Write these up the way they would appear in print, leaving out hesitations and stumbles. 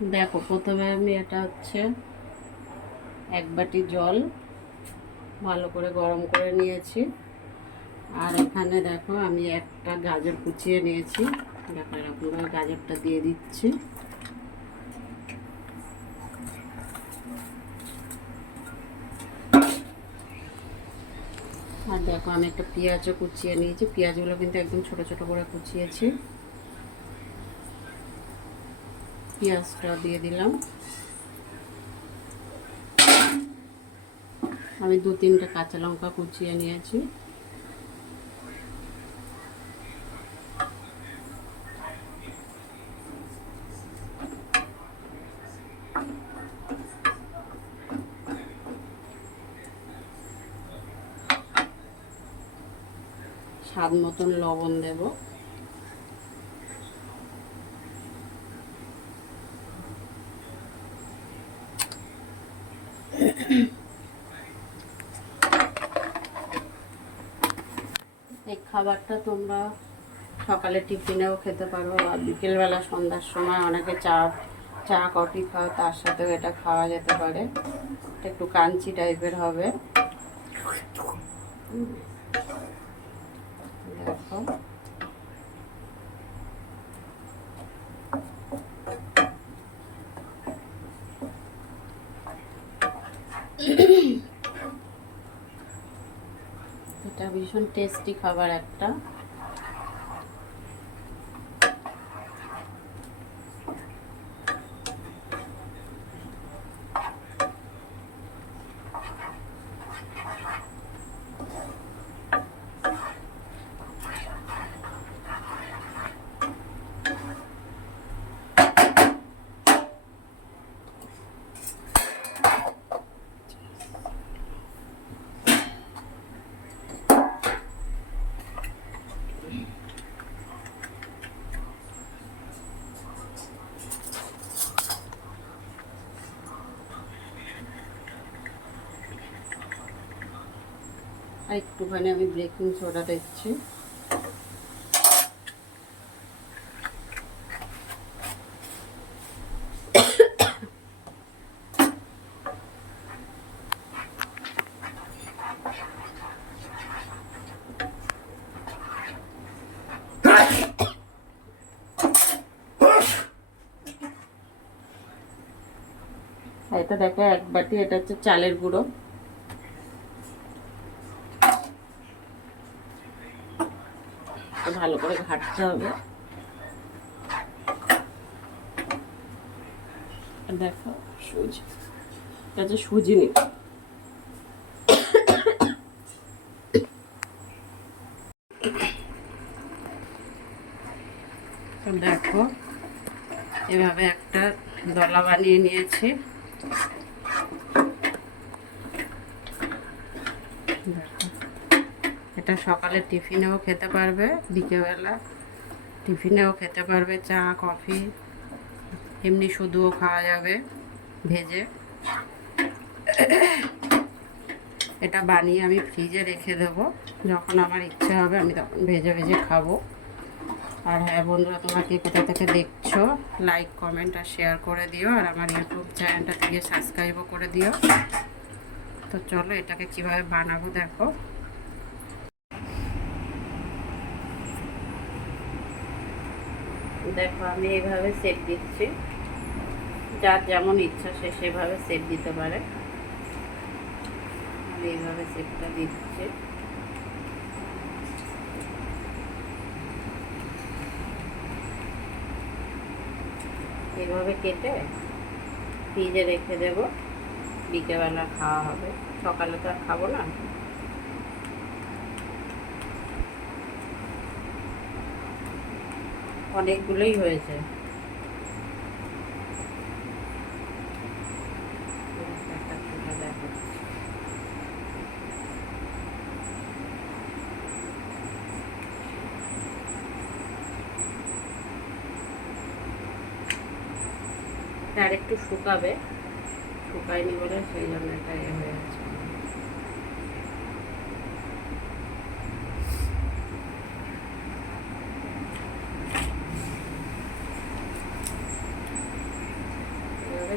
দেখো, প্রথমে আমি এটা হচ্ছে এক বাটি জল ভালো করে গরম করে নিয়েছি। আর এখানে দেখো আমি একটা গাজর কুচিয়ে নিয়েছি। দেখো এরকমভাবে গাজরটা দিয়ে দিচ্ছি। আর দেখো আমি একটা পেঁয়াজও কুচিয়ে নিয়েছি। পেঁয়াজগুলো কিন্তু একদম ছোট ছোট করে কুচিয়েছি। পেঁয়াজটা দিয়ে দিলাম। আমি 2-3টে কাঁচা লঙ্কা কুচিয়ে নিয়েছি। স্বাদ মতন লবণ দেব। এই খাবারটা তোমরা সকালে টিফিনেও খেতে পারো, আর বিকেলবেলা সন্ধ্যার সময় অনেকে চা কফি খাও, তার সাথেও এটা খাওয়া যেতে পারে। এটা একটু ক্রাঞ্চি টাইপের হবে। দেখো এটা ভীষণ টেস্টি খাবার একটা। আর একটুখানি আমি বেকিং সোডা দিচ্ছি। এটা দেখো এক বাটি, এটা হচ্ছে চালের গুঁড়ো। ভালো করে ঘাটতে হবে। দেখো সুজি, এটা হচ্ছে সুজি নিতে। দেখো এভাবে একটা দলা বানিয়ে নিয়েছি। এটা সকালে টিফিনেও খেতে পারবে, বিকেলবেলা টিফিনেও খেতে পারবে, চা কফি এমনি শুধুও খাওয়া যাবে ভেজে। এটা বানিয়ে আমি ফ্রিজে রেখে দেবো, যখন আমার ইচ্ছা হবে আমি তখন ভেজে ভেজে খাবো। আর হ্যাঁ বন্ধুরা, তোমরা কে কোথা থেকে দেখছো লাইক কমেন্ট আর শেয়ার করে দিও, আর আমার ইউটিউব চ্যানেলটা থেকে সাবস্ক্রাইবও করে দিও। তো চলো এটাকে কিভাবে বানাবো দেখো। দেখো আমি এইভাবে সেট দিচ্ছি, যার যেমন ইচ্ছা সে সেভাবে সেট দিতে পারে। আমি এইভাবে সেটটা দিচ্ছি। এইভাবে কেটে ফ্রিজে রেখে দেবো, বিকেলবেলা খাওয়া হবে, সকালে তো আর খাবো না। অনেকগুলোই হয়েছে। আর একটু শুকাবে, শুকায়নি বলে সেই জন্য এটা হয়ে গেছে।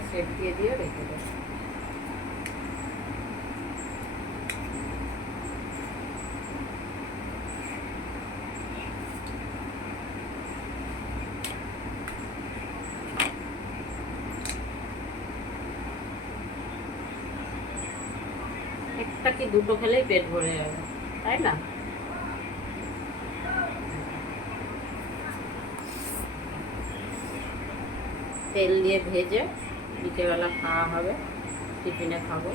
সেট দিয়ে দিয়ে রেখে দেবো। একটা কি দুটো খেলেই পেট ভরে যাবে, তাই না? তেল দিয়ে ভেজে বিকেলবেলা খাওয়া হবে, টিফিনে খাবো।